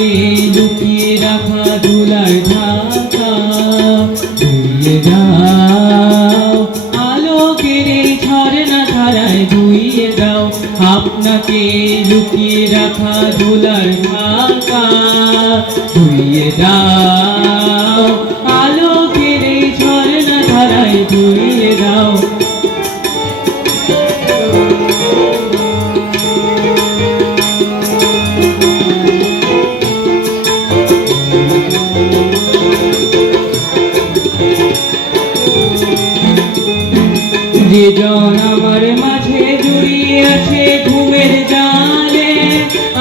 আপনাকে লুকিয়ে রাখা ধুলার ঢাকা ধুইয়ে দাও, আলোকের এই ঝরনা ধারায় ধুইয়ে দাও। আপনাকে লুকিয়ে রাখা ধুলার ঢাকা ধুইয়ে দাও, আলোকের এই ঝরনা ধারায় ধুইয়ে দাও। যে জন আমার মাঝে জড়িয়ে আছে ঘুমের জালে,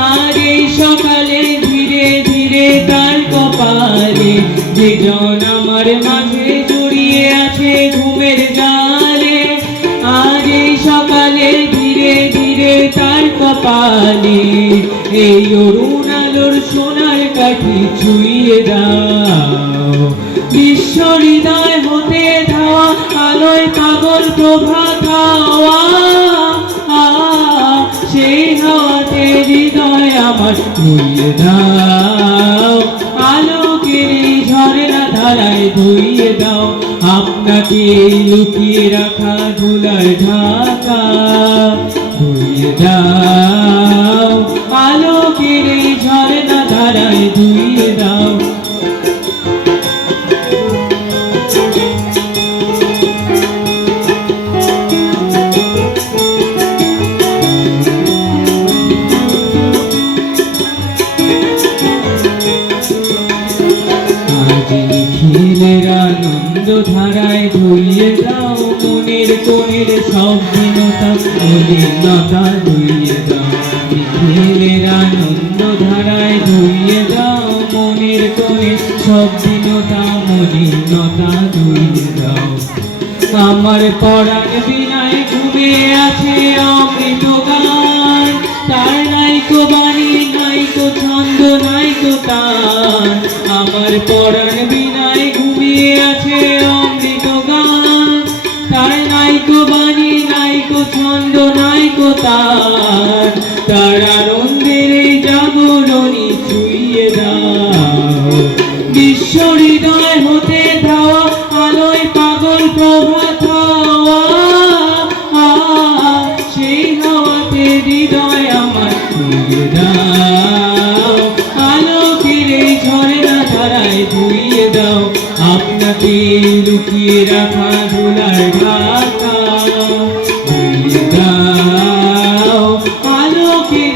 আজ এই সকালে ধীরে ধীরে তার কপালে। যে জন আমার মাঝে জড়িয়ে আছে ঘুমের জালে, আজ এই সকালে ধীরে ধীরে তার কপালে। এই অরুণ আলোর সোনার কাঠি ছুঁয়ে দাও, বিশ্ব হৃদয় হতে ধাওয়া আলোয় পাগল প্রভাত হাওয়া। সেই হাওয়াতে হৃদয় আমার ধুইয়ে দাও, আলোকের এই ঝরনা ধারায় ধুইয়ে দাও। আপনাকে লুকিয়ে রাখা ধুলার ঢাকা ধুইয়ে দাও, আলোকের এই ঝরনা ধারায় ধুইয়ে দাও। নিখিলের আনন্দ ধারায় ধুইয়ে দাও, মনের কোণের সব দীনতা মলিনতা ধুইয়ে দাও। নিখিলের আনন্দ ধারায় ধুইয়ে দাও, মনের কোণের সব দীনতা মলিনতা ধুইয়ে দাও। আমার পরাণ বিনায় ঘুমিয়ে আছে অমৃত গান, তার নাইকো বাণী নাইকো ছন্দ নাইকো তান। আমার পরাণ বিনায় ঘুমিয়ে আছে অমৃত গান, তার নাইকো বাণী নাইকো ছন্দ নাইকো তান। তার আনন্দের এই জাগরণী ছুঁয়ে দাও, বিশ্ব হৃদয় হতে ধাওয়া আলোয় পাগল প্রভাত হাওয়া। সেই হাওয়াতে হৃদয় আমার ছুঁয়ে দাও, আলোকের এই ঝরনা ধারায় ধুইয়ে দাও। আপনাকে লুকিয়ে রাখা ধুলার ঢাকা ধুইয়ে দাও, আলোকের